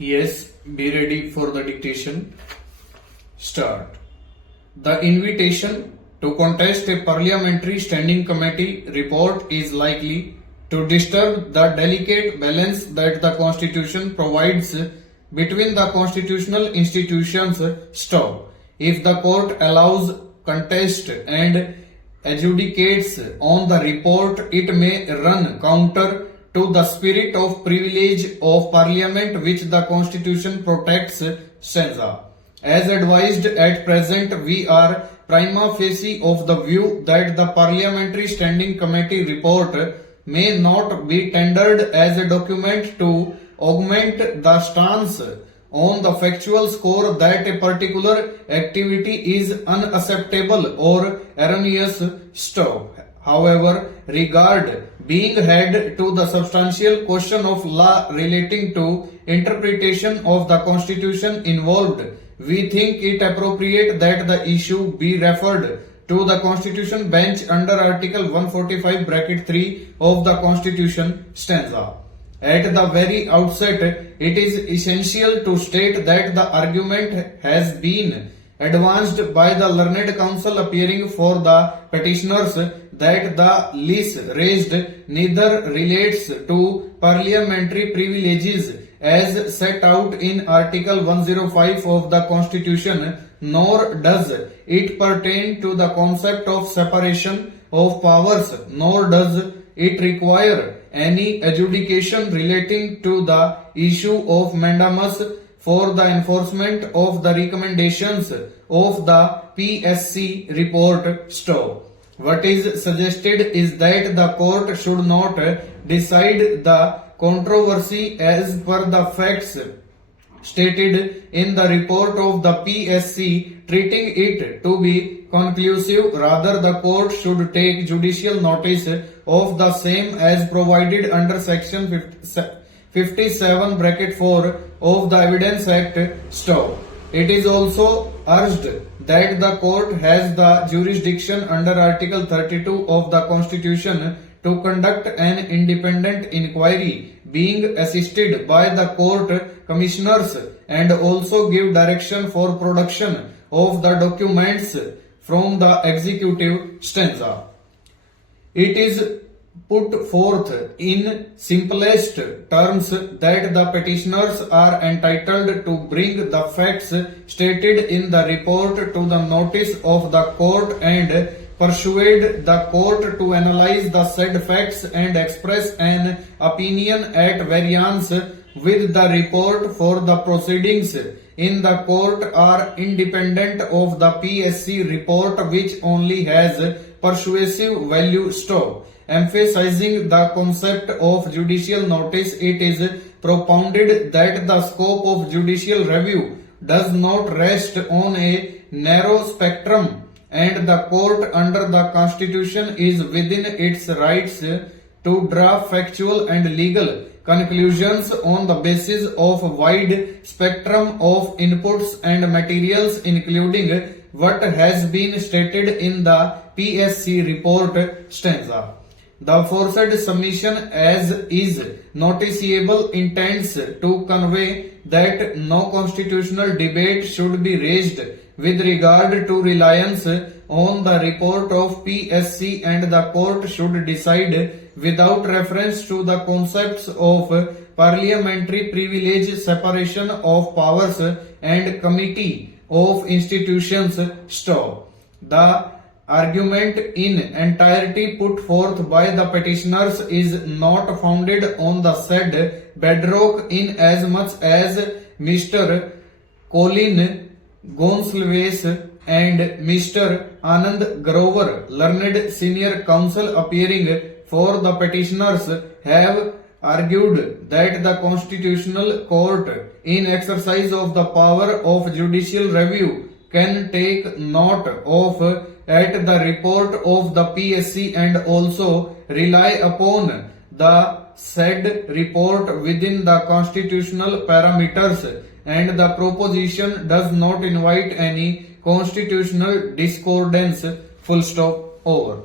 Yes, be ready for the dictation. Start. The invitation to contest a parliamentary standing committee report is likely to disturb the delicate balance that the Constitution provides between the constitutional institutions. Stop. If the court allows contest and adjudicates on the report, it may run counter to the spirit of privilege of parliament which the constitution protects. Stanza. As advised at present, we are prima facie of the view that the parliamentary standing committee report may not be tendered as a document to augment the stance on the factual score that a particular activity is unacceptable or erroneous. Stop. However, regard being had to the substantial question of law relating to interpretation of the Constitution involved, we think it appropriate that the issue be referred to the Constitution bench under Article 145 bracket 3 of the Constitution. Stanza. At the very outset, it is essential to state that the argument has been advanced by the learned counsel appearing for the petitioners that the lease raised neither relates to parliamentary privileges as set out in Article 105 of the Constitution, nor does it pertain to the concept of separation of powers, nor does it require any adjudication relating to the issue of mandamus for the enforcement of the recommendations of the PSC report. Stop. What is suggested is that the court should not decide the controversy as per the facts stated in the report of the PSC, treating it to be conclusive. Rather, the court should take judicial notice of the same as provided under section 57 bracket 4 of the Evidence Act. Stop. It is also urged that the court has the jurisdiction under Article 32 of the Constitution to conduct an independent inquiry, being assisted by the court commissioners, and also give direction for production of the documents from the executive. Stanza. It is put forth in simplest terms that the petitioners are entitled to bring the facts stated in the report to the notice of the court and persuade the court to analyze the said facts and express an opinion at variance with the report, for the proceedings in the court are independent of the PSC report, which only has persuasive value. Stop. Emphasizing the concept of judicial notice, it is propounded that the scope of judicial review does not rest on a narrow spectrum, and the court under the Constitution is within its rights to draw factual and legal conclusions on the basis of a wide spectrum of inputs and materials, including what has been stated in the PSC report. Stanza. The aforesaid submission as is noticeable intends to convey that no constitutional debate should be raised with regard to reliance on the report of PSC, and the court should decide without reference to the concepts of parliamentary privilege, separation of powers, and committee of institutions. Stop. The argument in entirety put forth by the petitioners is not founded on the said bedrock, in as much as Mr. Colin Gonsalves and Mr. Anand Grover, learned senior counsel appearing for the petitioners, have argued that the Constitutional Court, in exercise of the power of judicial review, can take note of at the report of the PSC and also rely upon the said report within the constitutional parameters, and the proposition does not invite any constitutional discordance. Full stop. Over.